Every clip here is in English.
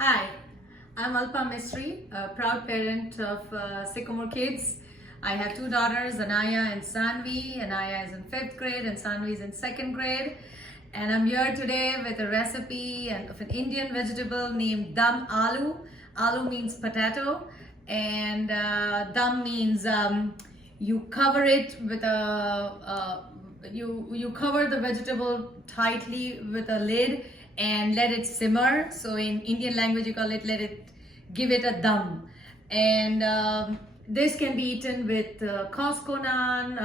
Hi, I'm Alpa Mistry, a proud parent of Sycamore kids. I have two daughters, Anaya and Sanvi. Anaya is in 5th grade and Sanvi is in 2nd grade. And I'm here today with a recipe of an Indian vegetable named Dum Aloo. Aloo means potato and Dum means you cover it with you cover the vegetable tightly with a lid and let it simmer. So in Indian language you call it give it a dum. And this can be eaten with Costco naan.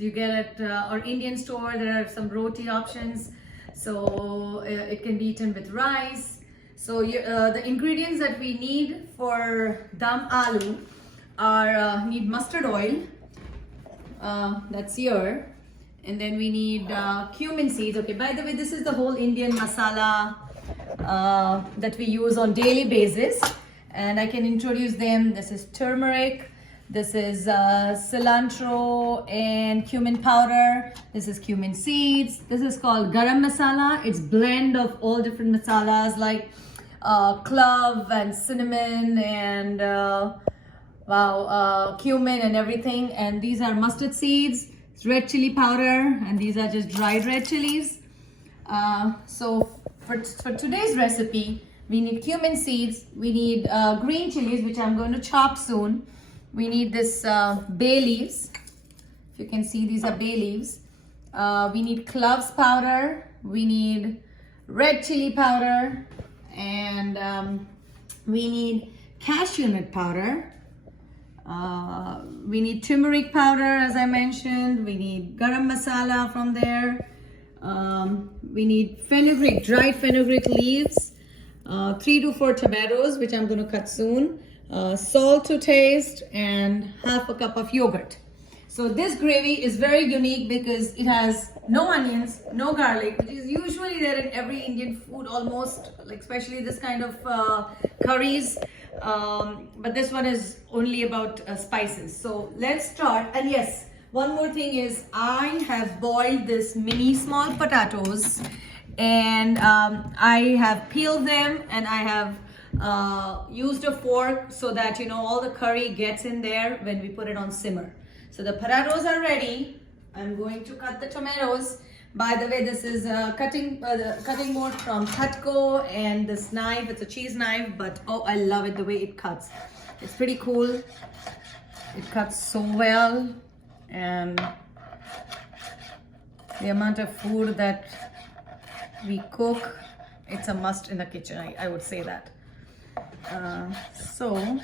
You get it or Indian store. There are some roti options. So it can be eaten with rice. So the ingredients that we need for Dum Aloo are need mustard oil. That's here. And then we need cumin seeds. Okay, by the way, this is the whole Indian masala that we use on daily basis. And I can introduce them. This is turmeric. This is cilantro and cumin powder. This is cumin seeds. This is called Garam Masala. It's blend of all different masalas like clove and cinnamon and cumin and everything. And these are mustard seeds. Red chili powder, and these are just dried red chilies. So for today's recipe, we need cumin seeds, we need green chilies, which I'm going to chop soon. We need this bay leaves. If you can see, these are bay leaves. We need cloves powder, we need red chili powder, and we need cashew nut powder. We need turmeric powder, as I mentioned. We need garam masala from there. We need fenugreek, dried fenugreek leaves. 3 to 4 tomatoes, which I'm going to cut soon. Salt to taste, and half a cup of yogurt. So this gravy is very unique because it has no onions, no garlic, which is usually there in every Indian food almost, like especially this kind of curries. But this one is only about spices. So let's start. And yes, one more thing is I have boiled this mini small potatoes, and I have peeled them, and I have used a fork so that all the curry gets in there when we put it on simmer. So the potatoes are ready. I'm going to cut the tomatoes. By the way, this is cutting board from Cutco, and this knife, it's a cheese knife, but oh, I love it the way it cuts. It's pretty cool. It cuts so well, and the amount of food that we cook, it's a must in the kitchen. I would say that. So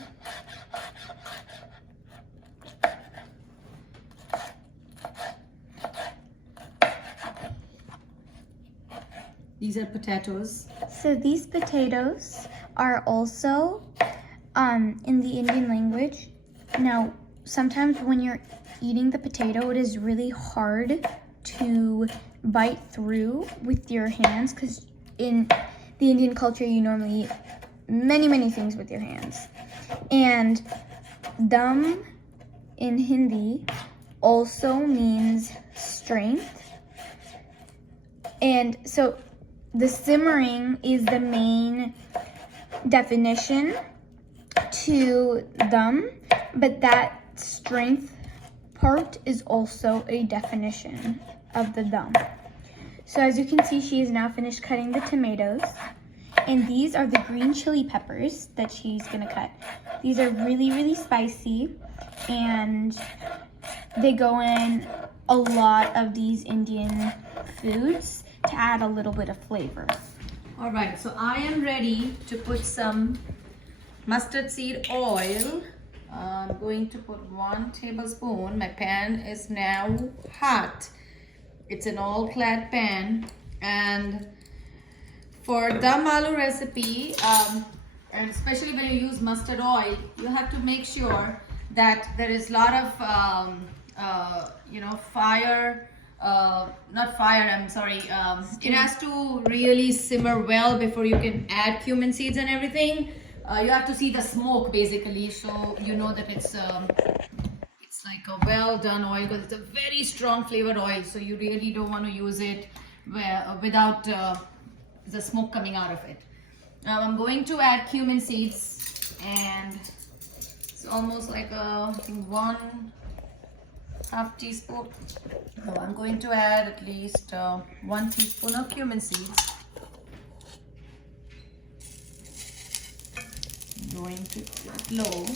these are potatoes. So these potatoes are also in the Indian language. Now, sometimes when you're eating the potato, it is really hard to bite through with your hands because in the Indian culture, you normally eat many things with your hands. And dum in Hindi also means strength. And so the simmering is the main definition to dum, but that strength part is also a definition of the dum. So as you can see, she is now finished cutting the tomatoes, and these are the green chili peppers that she's gonna cut. These are really spicy, and they go in a lot of these Indian foods to add a little bit of flavor. All right, so I am ready to put some mustard seed oil. I'm going to put 1 tablespoon. My pan is now hot. It's an all-clad pan, and for Dum Aloo recipe, and especially when you use mustard oil, you have to make sure that there is a lot of fire. It has to really simmer well before you can add cumin seeds and everything. You have to see the smoke basically, so you know that it's like a well done oil, because it's a very strong flavored oil, so you really don't want to use it without the smoke coming out of it. Now I'm going to add cumin seeds, and it's almost like I think 1/2 teaspoon. So I'm going to add at least 1 teaspoon of cumin seeds. I'm going to put low.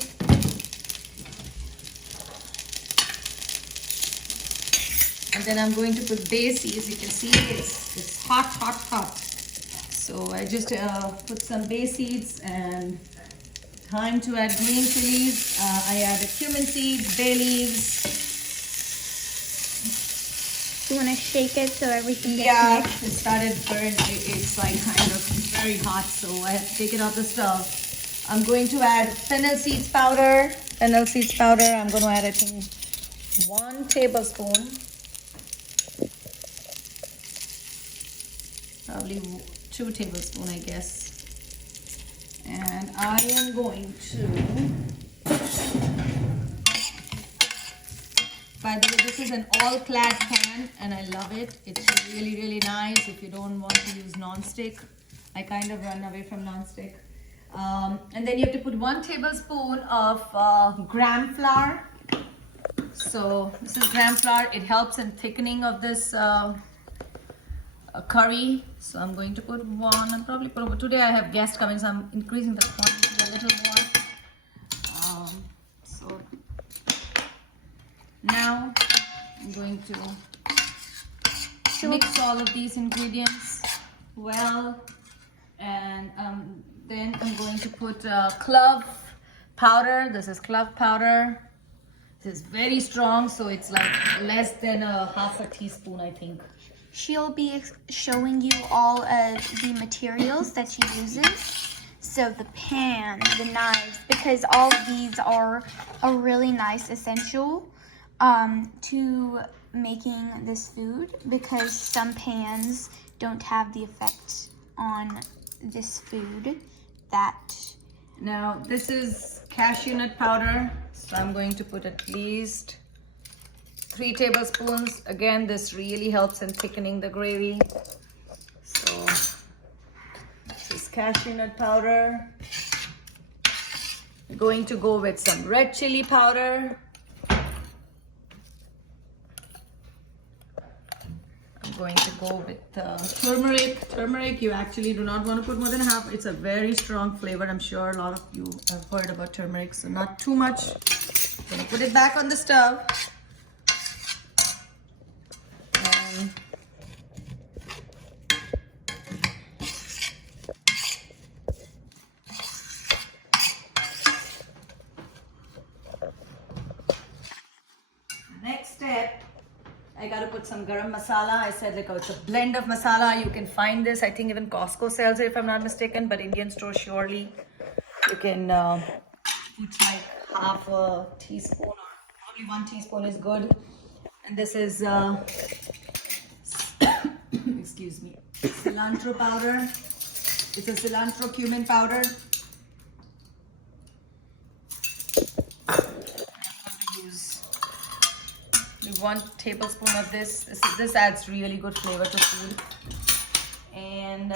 And then I'm going to put bay seeds. You can see it's hot, hot, hot. So I just put some bay seeds, and time to add green chilies. I added cumin seeds, bay leaves. You want to shake it so everything gets Yeah, mixed? it started burning. It's like kind of very hot, so I have to take it off the stove. I'm going to add fennel seeds powder. Fennel seeds powder. I'm going to add, I think, 1 tablespoon. Probably 2 tablespoons, I guess. And I am going to, by the way, this is an all-clad pan and I love it. It's really, really nice if you don't want to use non-stick. I kind of run away from non-stick. And then you have to put 1 tablespoon of gram flour. So this is gram flour. It helps in thickening of this curry. So I'm going to put 1. I'll probably put over. Today I have guests coming, so I'm increasing the quantity a little more. So now I'm going to mix all of these ingredients well, and then I'm going to put clove powder. This is clove powder. This is very strong, so it's like less than 1/2 teaspoon, I think. She'll be showing you all of the materials that she uses. So the pan, the knives, because all of these are a really nice essential to making this food, because some pans don't have the effect on this food that... Now this is cashew nut powder, so I'm going to put at least 3 tablespoons. Again, this really helps in thickening the gravy. So this is cashew nut powder. I'm going to go with some red chili powder. I'm going to go with turmeric. Turmeric, you actually do not want to put more than half. It's a very strong flavor. I'm sure a lot of you have heard about turmeric, so not too much. I'm going to put it back on the stove. Next step, I gotta put some garam masala. I said like, oh, it's a blend of masala. You can find this. I think even Costco sells it if I'm not mistaken, but Indian store surely. You can put like 1/2 teaspoon, or probably 1 teaspoon is good. And this is excuse me, cilantro powder. It's a cilantro cumin powder. I'm going to use 1 tablespoon of this. This adds really good flavor to food. And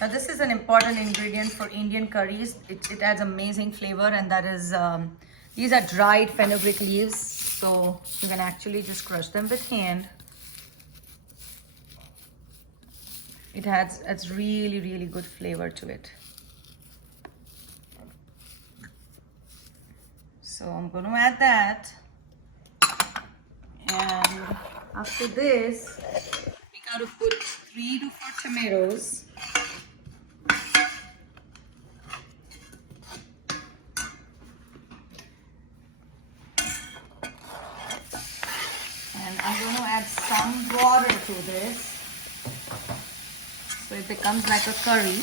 now this is an important ingredient for Indian curries. It adds amazing flavor, and that is these are dried fenugreek leaves. So you can actually just crush them with hand. It adds really, really good flavor to it. So I'm going to add that. And after this, we got to put 3 to 4 tomatoes. And I'm going to add some water to this, so it becomes like a curry.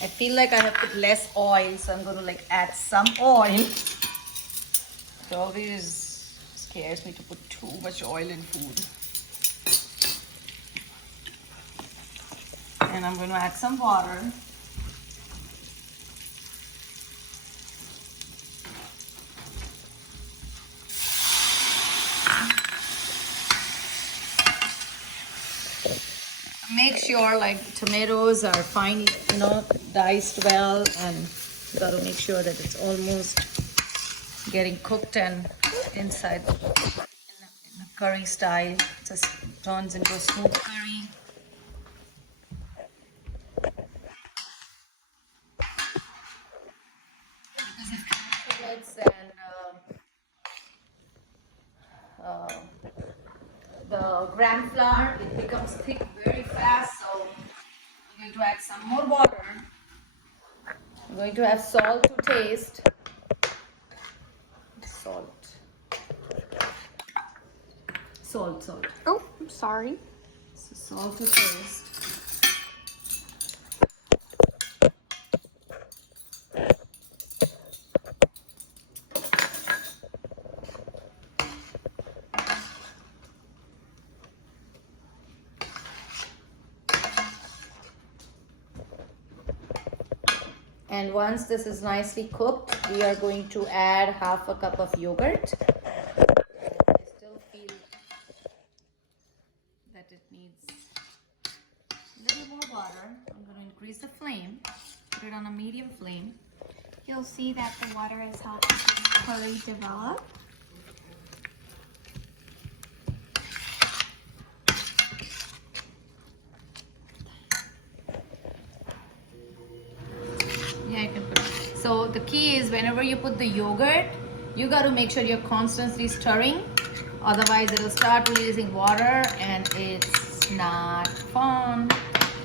I feel like I have put less oil, so I'm going to like add some oil. It always scares me to put too much oil in food. And I'm going to add some water. make sure like tomatoes are fine, you know, diced well, and you got to make sure that it's almost getting cooked and inside in a curry style. It just turns into a smooth curry. Because if chocolates and the gram flour, it becomes thick very fast. So I'm going to add some more water. I'm going to have salt to taste. Salt. Oh, I'm sorry. So salt to taste. And once this is nicely cooked, we are going to add half a cup of yogurt. I still feel that it needs a little more water. I'm going to increase the flame, put it on a medium flame. You'll see that the water has helped the curry develop. Yeah, you can put it. So the key is whenever you put the yogurt, you got to make sure you're constantly stirring. Otherwise, it'll start releasing water and it's not fun.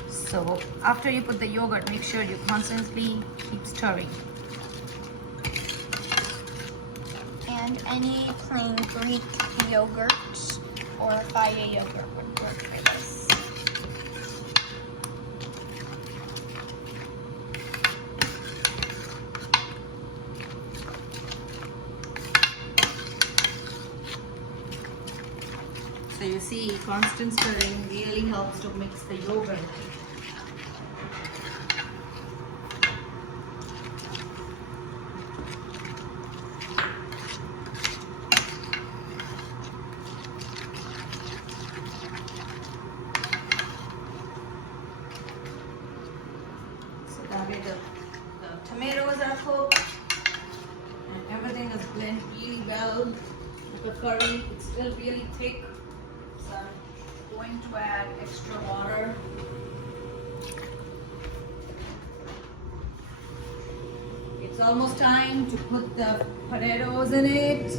So after you put the yogurt, make sure you constantly keep stirring. And any plain Greek yogurt or Faya yogurt would work for this. So you see, constant stirring really helps to mix the yogurt. So that way the tomatoes are cooked and everything is blended really well. The curry, it's still really thick. So I'm going to add extra water. It's almost time to put the potatoes in it.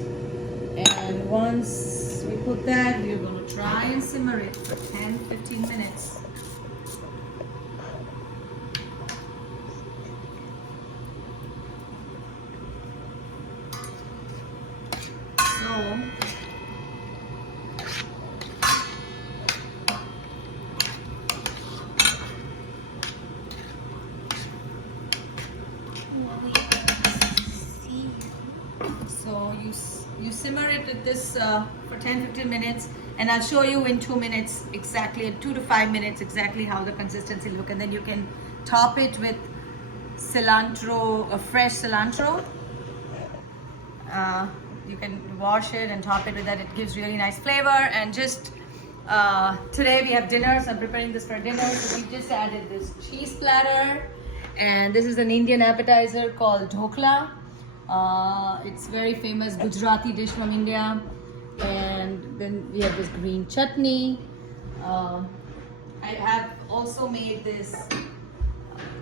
And once we put that, we're going to try and simmer it for 10-15 minutes. So you simmer it at this for 10-15 minutes, and I'll show you in 2 minutes exactly, in 2 to 5 minutes exactly how the consistency look, and then you can top it with cilantro, fresh cilantro. You can wash it and top it with that. It gives really nice flavor. And just today we have dinner, so I'm preparing this for dinner. So we just added this cheese platter, and this is an Indian appetizer called dhokla. It's very famous Gujarati dish from India. And then we have this green chutney. I have also made this.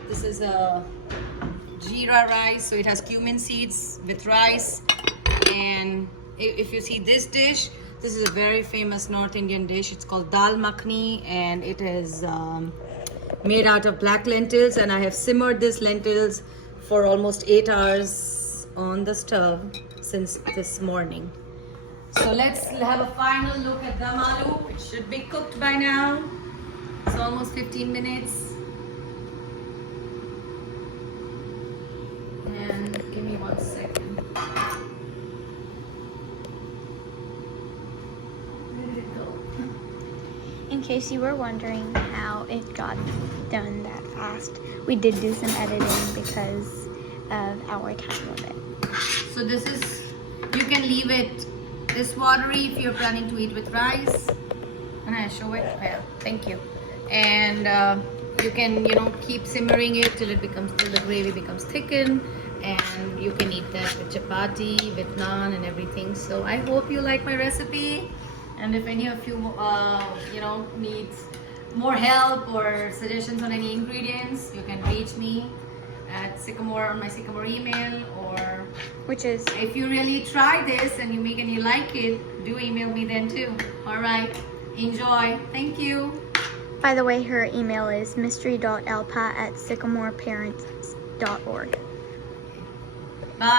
This is a jeera rice, so it has cumin seeds with rice. And if you see this dish, this is a very famous North Indian dish. It's called Dal Makhni, and it is made out of black lentils. And I have simmered these lentils for almost 8 hours on the stove since this morning. So let's have a final look at Dum Aloo. It should be cooked by now. It's almost 15 minutes. And give me 1 second. In case you were wondering how it got done that fast, we did do some editing because of our time limit. So this is, you can leave it this watery if you're planning to eat with rice. And I show it, well, thank you. and you can, you know, keep simmering it till the gravy becomes thickened, and you can eat that with chapati, with naan, and everything. So I hope you like my recipe, and if any of you you know, needs more help or suggestions on any ingredients, you can reach me at Sycamore, on my Sycamore email, or Which is if you really try this and you make and you like it, do email me then too. All right, enjoy. Thank you. By the way, her email is mystery.alpa@sycamoreparents.org.